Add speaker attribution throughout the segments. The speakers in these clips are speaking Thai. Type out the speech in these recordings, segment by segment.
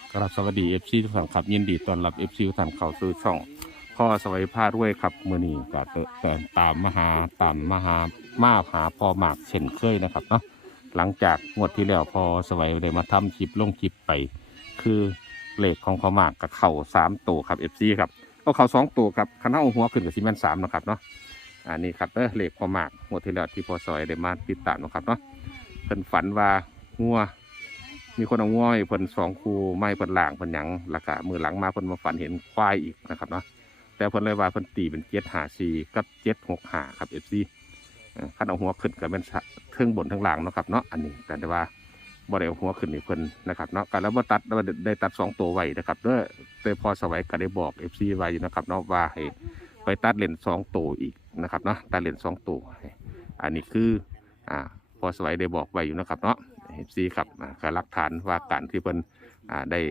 Speaker 1: กราบสวัสดีFC ทุกท่านครับยินดีต้อนรับFC ทุกท่านเข้าสู่ช่องพ่อสวัยพาด้วยครับมื้อนี้ก็ตามมาหาพ่อหมากเช่นเคยนะครับเนาะหลังจากงวดที่แล้วพอสวัยได้มาทำคลิปลงคลิปไป คือเลขของพ่อหมากกับเข่า3ตัวครับ FC ครับเอาเข่า2ตัวครับคันเอาหัวขึ้นกับซีเมนต์3นะครับเนาะอันนี้ครับเลขพ่อหมากงวดที่แล้วที่พอสวัยได้มาติดตามนะครับเนาะเพิ่นฝันว่างัวมีคนเอางัวให้เพิ่น2 คู่ไม่เพิ่นล่างเพิ่นหยังแล้วก็มือหลังมาเพิ่นมาฝันเห็นควายอีกนะครับเนาะแต่เพิ่นเลยว่าเพิ่นตีเป็น754กับ765ครับ FC คันเอาหัวขึ้นก็เป็นเครื่องบนทั้งล่างเนาะครับเนาะอันนี้แต่ว่าบ่ได้เอาหัวขึ้นนี่เพิ่นนะครับเนาะก็แล้วบ่ตัดได้ตัด2 ตัวไว้นะครับเด้อแต่พอสวัยก็ได้บอก FC ไว้อยู่นะครับเนาะว่าให้ไปตัดเลน2 ตัวอีกนะครับเนาะตัดเลน2 ตัวอันนี้คือพอสวัยได้บอกไว้อยู่นะครับเนาะ FC ครับก็หลักฐานว่าการที่เพิ่นได้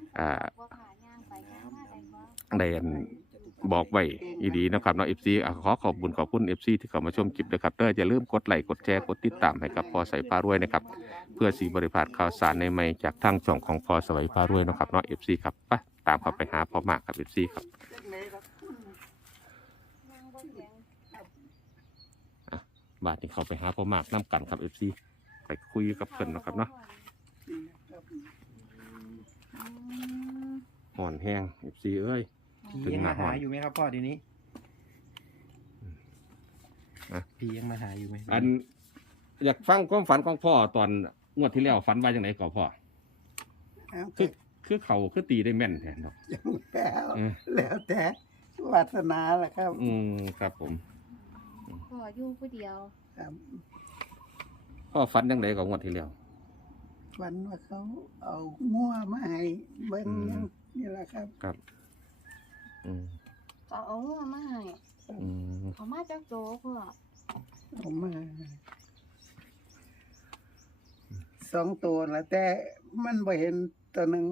Speaker 1: บอกไว้อีดีนะครับเนาะ FC ขอขอบคุณ FC ที่เข้ามาชมคลิปนะครับเด้ออย่าลืมกดไลค์กดแชร์กดติดตามให้กับพอสวัยพารวยนะครับเพื่อสีบริพาทข่าวสารในใหม่จากทางช่องของพอสวัยพารวยนะครับเนาะ FC ครับไปตามเข้าไปหาพ่อมากครับ FC ครับบาทนี้เข้าไปหาพ่อมากน้ำกันครับ FC ไปคุยกับเพิ่นนะครับเนาะห่อนแห้ง FC เอ้ย
Speaker 2: พี่ยังมาหาอยู่ไหมครับพ่อทีนี้พี่ยังมาหาอยู่ไหม
Speaker 1: อันอยากฟังความฝันของพ่อตอนงวดที่แล้วฝันว่าอย่างไรก่อนพ่อคือเขาคือตีได้แม่นแทนเนาะ
Speaker 3: แล้วแต่วาสนาแหละครับ
Speaker 1: ครับผม
Speaker 4: พ่ออยู่ผู้เดียว
Speaker 3: ครับ
Speaker 1: พ่อฝันอย่างไรก่อนงวดที่แล้ว
Speaker 3: ฝันว่าเขาเอางัวมาให้เบิ้งนี่แหละครับ
Speaker 1: ครับ
Speaker 4: เขาเอางัวมาให้เขามาจากโตพ่อ
Speaker 3: เอามา2 ตัวแล้วแต่มันบ่เห็นตัวหนึ่ง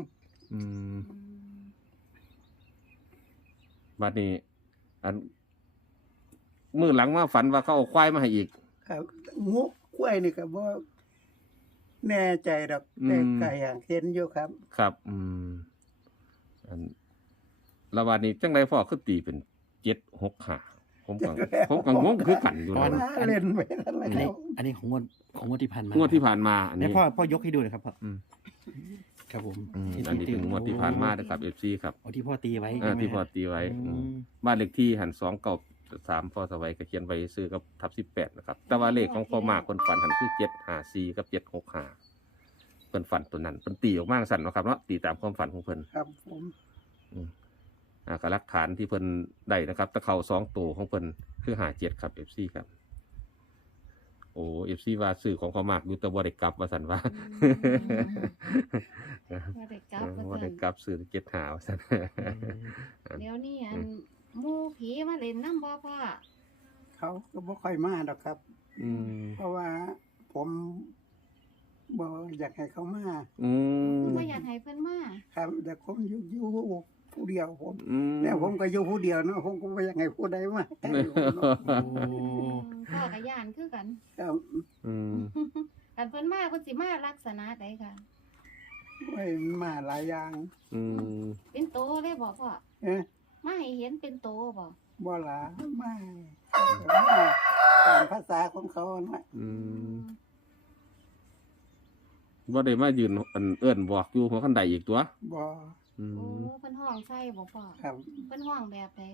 Speaker 1: บัดนี้อันมือหลังมาฝันว่าเขาเอาควายมาให้อีก
Speaker 3: ครับงูควายนี่ก็บ่แน่ใจดอกแต่ก็อย่างเห็นอยู่ครับ
Speaker 1: ครับอันแล้ววันนี้จังไรพ่อคือตีเป็น765ผมก็งงคือกันอยู่นะ
Speaker 3: เล่นไป
Speaker 2: อันนี้ของงวดที่ผ่านมาง
Speaker 1: วดที่ผ่านมาอันนี้
Speaker 2: พ่อยกให้ดูหน่อยครับพ่อครับผม
Speaker 1: อันนี้เป็นงวดที่ผ่านมานะครับ FC ครับ
Speaker 2: ที่พ่อตีไว้
Speaker 1: ที่พ่อตีไว้บ้านเลขที่หัน293พ่อสวัยก็เขียนไว้ซื้อกับทับ18นะครับแต่ว่าเลขของพ่อมากคนฝันหันคือ754กับ765เพิ่นฝันตัวนั้นเพิ่นตีออกมาสั่นนะครับเนาะตีตามความฝันของเพิ่น
Speaker 3: ครับผม
Speaker 1: ก็หลักฐานที่เพิ่นได้นะครับตะเข่า2 ตัวของเพิ่นคือ57ครับ FC ครับโอ้ FC ว่าซื้อของพ่อมากอยู่แต่บ่ได้กลับว่าสั่นว่า
Speaker 4: บ่ได้กลับ
Speaker 1: บ่ได้กลับซื้อ75ว่าสั่น
Speaker 4: เดี๋ยวนี้หมู่ผีมาเล่นน้ำบ่พ่อ
Speaker 3: เขาก็บ่ค่อยมาดอกครับเพราะว่าผมบ่อยากให้เขามา
Speaker 4: บ่อยากให้เพิ่นมา
Speaker 3: ครับแต่ผมอยู่ผู้เดียวผมแล้วผมก็อยู่ผู้เดียวเนาะผมก็บ่อยากให้ผู้ใดมา
Speaker 4: พ่อกับย่านคือกัน
Speaker 3: ครับ
Speaker 4: กันเพิ่นมาเพิ่นสิมาลักษณะใดค่ะ
Speaker 3: มาหลายอย่าง
Speaker 4: เป็นโตเลยบ่พ่อมาให้เห็นเป็นโต
Speaker 3: บ่ล่ะมาตามภาษาของเขานะ
Speaker 1: บ่ได้มายืนเอิ้นบอกอยู่หัวคันใดอีกตัว
Speaker 3: บ่
Speaker 4: โอ้เพิ่นห้องใส่บ่พ่อ
Speaker 3: ครับ
Speaker 4: เพิ่นห้องแบบใด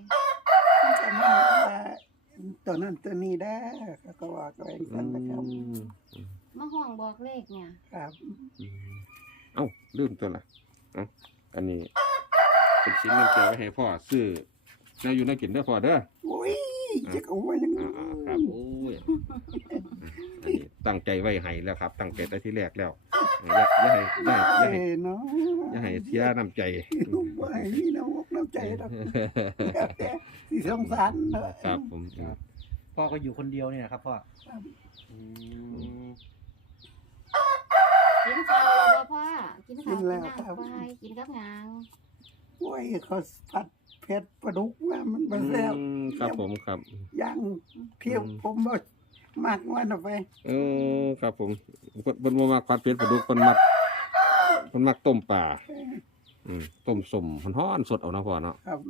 Speaker 3: ตัวนั้นตัวนี้ได้ก็ว่าตัวเองกันนะครับ
Speaker 4: มาห้องบอกเลขเนี่ย
Speaker 3: ครับ
Speaker 1: เอ้าลืมตัวละอันนี้เป็นชิ้นนึงเก็บไว้ให้พ่อซื้อแนวอยู่ในกินเด้อพ่อเด้อ
Speaker 3: โอ้ยจะเอาไว้ยัง
Speaker 1: ครับโอ้ยอันนี้ตั้งใจไว้ให้แล้วครับตั้งใจแต่ที่แรกแล้วอย่าให้เสียน้ำใจ
Speaker 3: บ่ให้มีน้ำใจดอกสิสงสาร
Speaker 1: ครับผม
Speaker 2: พ่อก็อยู่คนเดียวนี่นะครับพ่อ
Speaker 4: กินข้าวบ่พ่อกินข้าวกินน้ำไปกินกับหยัง
Speaker 3: โอ้ยเขาผัดเผ็ดปลาดุกว่ามันบ่แซ่บ
Speaker 1: ครับผมครับ
Speaker 3: ย่างเพียวผมบ่มากว่าน่ะไป
Speaker 1: ครับผมเพิ่นบ่มักผัดเผ็ดปลาดุกเพิ่นมักต้มปลาต้มส้มฮ้อนๆสดเอาเนาะพ่อเนาะ
Speaker 3: ครับ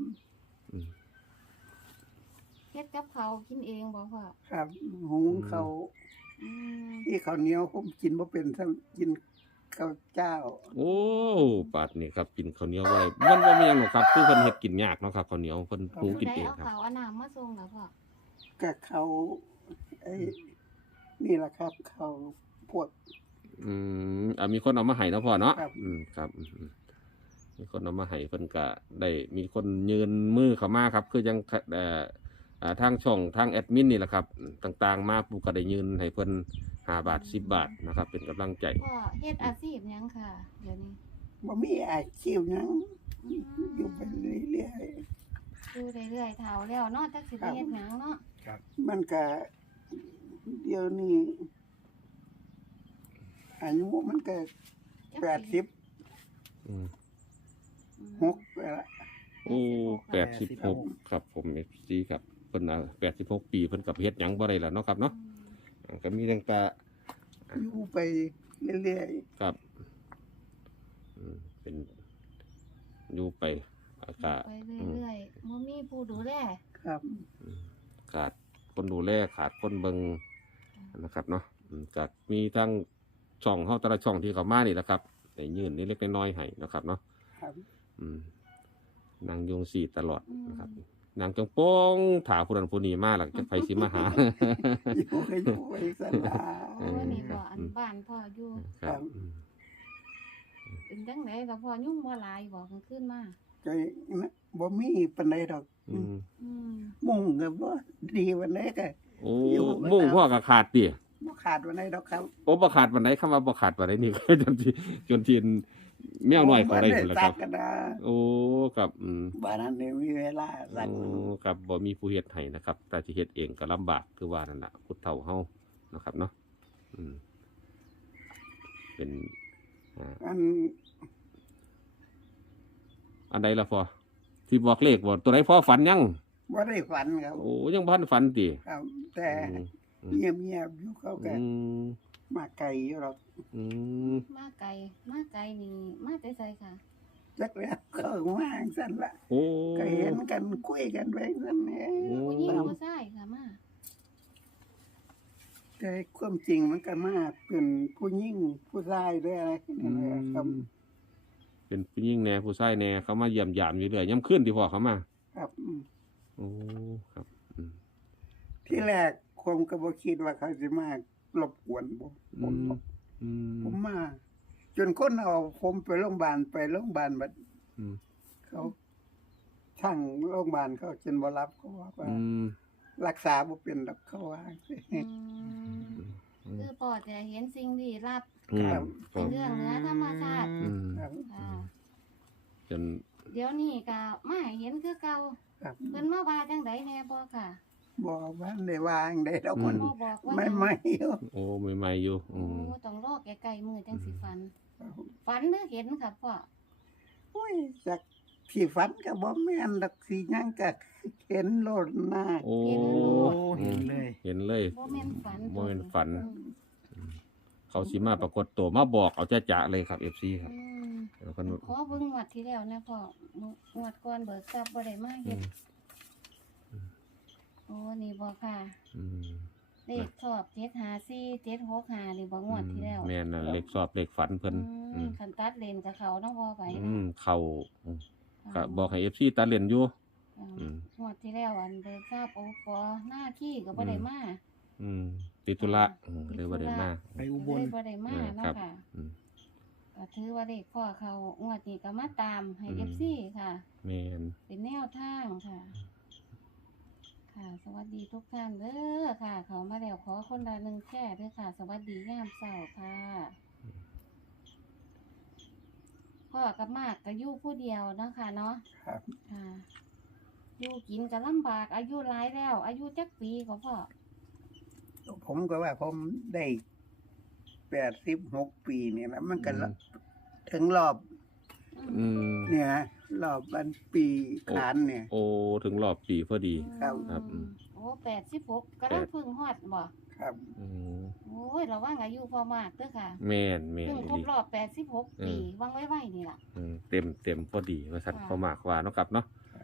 Speaker 4: เฮ็ดกับเขาวกินเองบ่พ่อ
Speaker 3: ครับหุงเขาว
Speaker 4: อืม
Speaker 3: ที่ข้าวเหนียวผมกินบ่เป็นซ้ำกินข้าวเจ้า
Speaker 1: โอ้ปาดนี่ครับกินข้าวเหนียวไว้มันบ่มีหยังหรอกครับคือเพิ่นเฮ็ดกินยากเนาะครับข้าวเหนียวเพิ่นปรุงกิน
Speaker 4: ได้
Speaker 1: เอง
Speaker 4: เอา
Speaker 1: ครับ
Speaker 4: เขาวเอาน้ำมาส่งแล้วพ่อ
Speaker 3: กับเขาไอ้นี่แหละครับ เขาพวก
Speaker 1: มีคนเอามาให้เนาะพ่อเนาะ
Speaker 3: ครับ
Speaker 1: ครับมีคนเอามาให้เพิ่นก็ได้มีคนยืนมือเข้ามาครับ คือยังทางช่องทางแอดมินนี่แหละครับ ต่างๆมาปูก็ได้ยืนให้เพิ่น5 บาท 10 บาทนะครับ เป็นกำลังใจ
Speaker 4: พ่อเฮ็ดอาชีพหยังค่ะ เดี๋ยวนี้
Speaker 3: บ่มีอาชีพหยังอยู่ไปเรื่อย
Speaker 4: ดูเรื่อยๆเฒ่าแล้วเนาะจักสิไปเฮ็ดหยังเนาะ
Speaker 3: ๆมันก็เดี๋ยวนี้อายุมันก็
Speaker 4: จักสิ
Speaker 3: 86
Speaker 1: อืม
Speaker 3: แล้ว
Speaker 1: โอ้86ครับผม FC ครับเพิ่น86 ปีเพิ่นก็เฮ็ดหยังบ่ได้แล้วเนาะครับเนาะก็มีตั้งแต่
Speaker 3: อยู่ไปเรื่อย
Speaker 1: ครับเป็นอยู่ไปอากาศ
Speaker 4: ไปเรื่อยๆบ่มีผู้ดูแล
Speaker 3: ๆครับ
Speaker 1: ขาดคนดูแลขาดคนเบิงนะครับเนาะก็มีทั้งช่องเฮาแต่ละช่องที่เขามานี่แหละครับได้ยื่นเล็กๆน้อยๆให้นะครับเนาะ
Speaker 3: ครับ
Speaker 1: นางยงสีตลอดนะครับนางจงโป้งถาผู้นั้นผู้นี้มาหลังจากไผสิมาหา
Speaker 3: อยู่ไปสลา
Speaker 4: โอ้นี่บ่อันบ้านพ่ออยู่
Speaker 1: ครับ
Speaker 4: เป็นจังไดก็พ่อยุ่งบ่หลายบ่กลางคืนมา
Speaker 3: ก็บ่มีปานใดดอก
Speaker 1: อืม
Speaker 4: อืม
Speaker 3: มุ่งก็บ่ดีปานใดก็
Speaker 1: โอ้มุ่งพ่อก็ขาดติ
Speaker 3: บ่ขาดปานใดดอกครับ
Speaker 1: โอ้บ่ขาดปานใดคำว่าบ่ขาดปานใดนี่ จนทีแมวน้อยเขาได้พุ่นล่ะครับ
Speaker 3: สักกันนะ
Speaker 1: โอ้ครับ
Speaker 3: บ้านนั้นนี่มีเวลาสัก
Speaker 1: โอ้ครับบ่มีผู้เฮ็ดให้นะครับ แต่สิเฮ็ดเองก็ลำบากคือว่านั่นล่ะพุทธเฒ่าเฮานะครับเนาะเป็นอันใดล่ะพ่อที่บอกเลขบ่ตัวใดพ่อฝันยัง
Speaker 3: บ่ได้ฝันครับ
Speaker 1: โอ้ยังบ่ทันฝันติ
Speaker 3: ครับ แต่ เงียบๆอยู่เขาก็
Speaker 1: อืม
Speaker 3: มาไกลอยู่หรอก
Speaker 1: อืม
Speaker 4: มาไกลนี่มาแต่ไสค่ะ
Speaker 3: จักแล้วก็มาจังซั่นล่ะ
Speaker 1: โอ้
Speaker 3: ก็เห็นกันคุยกันไว้ซั่นแหละ
Speaker 4: ผู้หญิงผู้ชายค่ะมา
Speaker 3: แต่ความจริงมันก็มาเป็นผู้หญิงผู้ชายด้วยอะไรนั่นแหละครับ
Speaker 1: เป็นผู้หญิงแน่ผู้ชายแน่เขามาเยี่ยมยามอยู่เรื่อยย่ำคืนที่พ่อเขามา
Speaker 3: ครับ
Speaker 1: โอ้ครับ
Speaker 3: ที่แรกผมก็บ่คิดว่าเขาสิมารบกวนผมมา จนคนเอาผมไปโรงพยาบาลบัดเขาช่างโรงพยาบาลเขาจนบ่รับเขาว่ารักษาบ่เป็นดอกเขาว่า
Speaker 4: คือพ่อจะเห็นสิ่งลี้ลับ
Speaker 3: ครับ
Speaker 4: เป็นเรื่องเหนือธรรมชาติ
Speaker 3: ครับ
Speaker 4: ค่ะ
Speaker 1: จน
Speaker 4: เดี๋ยวนี้ก็มาให้เห็นคือเก่า
Speaker 3: ครับ
Speaker 4: เพิ่นมาว่าจังไดแน่บ่ค่ะ
Speaker 3: บ่ว่าได้วางได้ดอกมัน
Speaker 4: บ่บอกว่า
Speaker 3: ไม่อยู่
Speaker 1: โอ้ใหม่ๆอยู่
Speaker 4: โอ้ต้องรอใกล้ๆมื้อจังสิฝัน ฝันหรือเห็นค่ะพ่อ
Speaker 3: โอ้ยจากที่ฝันก็บ่แม่นดอกสิหยังก็เห็นโลดหน้า
Speaker 1: โอ้
Speaker 2: โอ้เห็นเลย
Speaker 1: เห็นเลย
Speaker 4: บ่แม่นฝัน
Speaker 1: บ่แม่นฝัน
Speaker 4: อืม
Speaker 1: เขาสิมาปรากฏตัวมาบอกเอาจะๆเลยครับ FC ครับ
Speaker 4: อืม
Speaker 1: แล้วก็
Speaker 4: ขอเบิ่งงวดที่แล้วนะพ่องวดก่อนเบิกทรัพย์บ่ได้มาเฮ็ดโอ้นี่บ่ค่ะ เลขชอบ754 765นี่บ่งวดที่แล้ว
Speaker 1: แม่นน่ะเลขสอบเลขฝันเพิ่น
Speaker 4: คันตัดเลนกับเขาต้องพอไป
Speaker 1: เข้าก็บอกให้ FC ตัดเล่นอยู่
Speaker 4: งวดที่แล้วอันเบิกทราบโอปอหน้าขี้ก็บ่ได้มา
Speaker 1: ติดธุระเลยบ่ได้มา
Speaker 2: ไปอุบล
Speaker 4: เลยบ่ได้มาเนาะ
Speaker 1: ครับ
Speaker 4: ค่ะก็ถือว่าเลขพ่อเขางวดนี้ก็มาตามให้ FC ค่ะ
Speaker 1: แม่น
Speaker 4: เป็นแนวทางค่ะ ค่ะ สวัสดีทุกท่านเด้อค่ะ เขามาแล้วขอคนละ1แค่เด้อค่ะ สวัสดียามเช้าค่ะพ่อกับมากก็อยู่ผู้เดียวเนาะค่ะเนาะ
Speaker 3: ครับ
Speaker 4: ค่ะอยู่กินก็ลำบากอายุหลายแล้ว อายุจักปีก็พ่อ
Speaker 3: ผมก็ว่าผมได้86ปีนี่แหละมันก็ถึงรอบ เนี่ย รอบวันปีขานเนี่ย
Speaker 1: โอ้ถึงรอบปีพอดี
Speaker 3: ครับ
Speaker 1: ครับ
Speaker 4: โอ้86ก็ต้องพึ่งฮอดบ่
Speaker 3: คครับ
Speaker 1: อืม
Speaker 4: โอ้ยระวังอายุพอมากเด้อค่ะ
Speaker 1: แม่นแม่น
Speaker 4: เพิ่งครบ
Speaker 1: ดี
Speaker 4: รอบ86 ปีวางไว้ๆนี่ล่ะ
Speaker 1: เต็มพอดีว่าสัน
Speaker 4: ค่ะ
Speaker 1: พอมากว่าเนาะครับเนาะ
Speaker 3: ครับ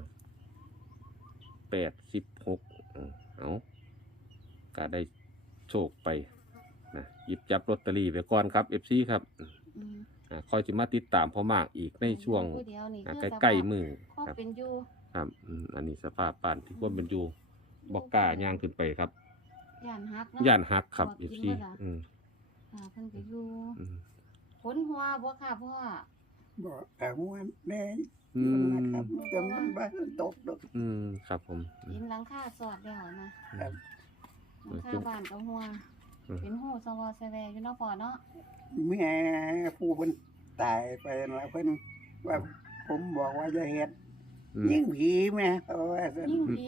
Speaker 1: 86เอาก็ได้โชคไปนะหยิบจับลอตเตอรี่ไปก่อนครับ FC ครับ
Speaker 4: อืม
Speaker 1: คอยจะมาติดตามพอมากอีกในช่วง
Speaker 4: ผู้เดียวนี่
Speaker 1: ใกล้ๆมือ
Speaker 4: ข้อ
Speaker 1: ครับ
Speaker 4: เป็นอยู่
Speaker 1: ครับอันนี้สภาพบ้านที่ควรเป็นอยู่บอกกล้าย่างขึ้นไปครับ
Speaker 4: ย่านฮักเนาะ
Speaker 1: ย่านฮักครับ
Speaker 4: บอกจริง
Speaker 1: FC
Speaker 4: ว่าล่ะ ค่ะเพิ่นก็อยู่
Speaker 1: อืม
Speaker 4: ขนหัวบ่ค่ะพ่อ
Speaker 3: บอกแต่ว่าแน่
Speaker 1: อืม
Speaker 3: นะครับแต่มันบ้านตกดอก
Speaker 1: ครับผม
Speaker 4: กินหลังคาสอดแล้วนะครับ หลังคาบ้านก็หัว เป็นหูสวอแสวอยู่เนาะพ่อเนาะ
Speaker 3: แม่ผู้เพิ่นตายไปแล้วเพิ่นว่าผมบอกว่าจะเฮ็ด ยิ่งผีแม่เอาว่าซั่น
Speaker 4: ยิ่งผี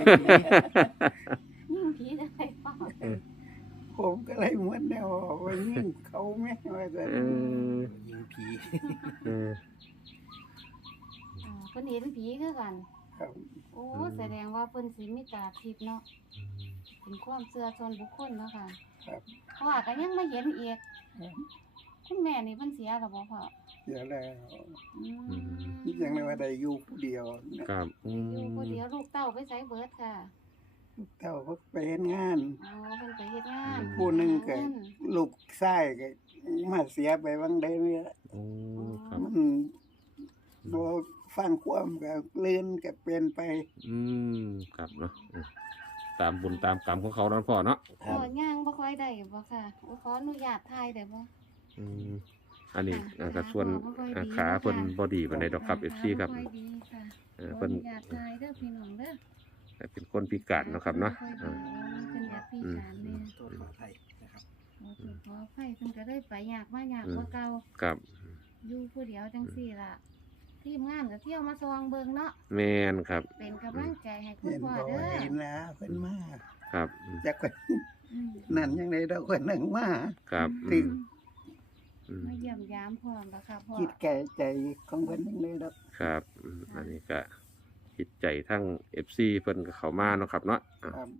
Speaker 4: ยิ่งผีได้พ่อ
Speaker 3: ผมก็เลยเหมือนแนวว่ายิ่งเขาแม่ว่าซั่น
Speaker 2: ยิงผี
Speaker 4: เพิ่นเห็นผีคือกัน
Speaker 3: ครับ
Speaker 4: โอ้แสดงว่าเพิ่นสิมีตาทิพย์เนาะเป็นความเชื่อส่วนบุคคลเนาะค่ะ
Speaker 3: ครับ
Speaker 4: เพราะว่าก็ยังมาเห็นอีกคุณแม่นี่เพิ่นเสียแล้วบ่พ่อ
Speaker 3: เดี๋ยวแล้ว
Speaker 4: อืม
Speaker 3: ยังไม่ว่าได้อยู่ผู้เดียวนะครับ
Speaker 4: อยู่ผู้เดียวลูกเต้าไปไสเบิดค่ะ
Speaker 3: เท่าเขาไปเฮ็ดงาน
Speaker 4: อ๋อเพิ่นไปเฮ็ดงาน
Speaker 3: ผู้หนึ่งก็
Speaker 4: หาเงิน
Speaker 3: ลูกชายก็มาเสียไปบางได้เนี่ย
Speaker 1: โอ้ครับ
Speaker 3: มันบ่ฟังความก็เลื่อนก็เปลี่ยนไป
Speaker 1: ครับเนาะตามบุญตามกรรมของเขาเนาะพ่อเนาะ
Speaker 3: ครั
Speaker 4: พ่อย่างบ่ค่อยได้บ่ค่ะขออนุญาตถ่ายได้บ่
Speaker 1: อันนี้
Speaker 4: ค่ะ
Speaker 1: ก็ส่วน
Speaker 4: บ่ค่อยดี
Speaker 1: ขาเพิ่น
Speaker 4: ค่ะ
Speaker 1: บ่ดีปานใดดอกครับ FC ครับ
Speaker 4: บ่อยดีค่ะขอ
Speaker 1: เพิ่น
Speaker 4: อนุญาตถ่ายเด้อพี่น้องเด้อ
Speaker 1: เป็นคนพิการเนาะครับเนาะ
Speaker 4: บ่ค่อยดีเพิ่นอยากพิการแน่
Speaker 2: โทษขออภัยนะครับ
Speaker 4: ขออภัยเพิ่นก็ได้ไปยากมายากกว่าเก่า
Speaker 1: ครับ
Speaker 4: อยู่ผู้เดียวจังซี่ล่ะทีมงานก็เที่ยวมาซองเบิ่งเนาะ
Speaker 1: แม่นครับ
Speaker 4: เป็นกำลังใจให้คุณ
Speaker 3: เห็น
Speaker 4: พ่อ
Speaker 3: บอก
Speaker 4: เด้
Speaker 3: ว่า
Speaker 4: อ
Speaker 3: เห็นแล้วเพิ่นมา
Speaker 1: ครับ
Speaker 3: จักว่า
Speaker 4: อืม
Speaker 3: นั่นยังไงเราคนหนึ่งมา
Speaker 1: ครับ
Speaker 3: ติด
Speaker 4: มาเยี่ยมยามพ่อแล้วค่ะพ่อ
Speaker 3: คิดแก่ใจของเพิ่นยังไงดอก
Speaker 1: ครับอันนี้ก็จิตใจทั้ง FC เพิ่นก็เข้ามาเนาะครับเนาะ
Speaker 3: ครับ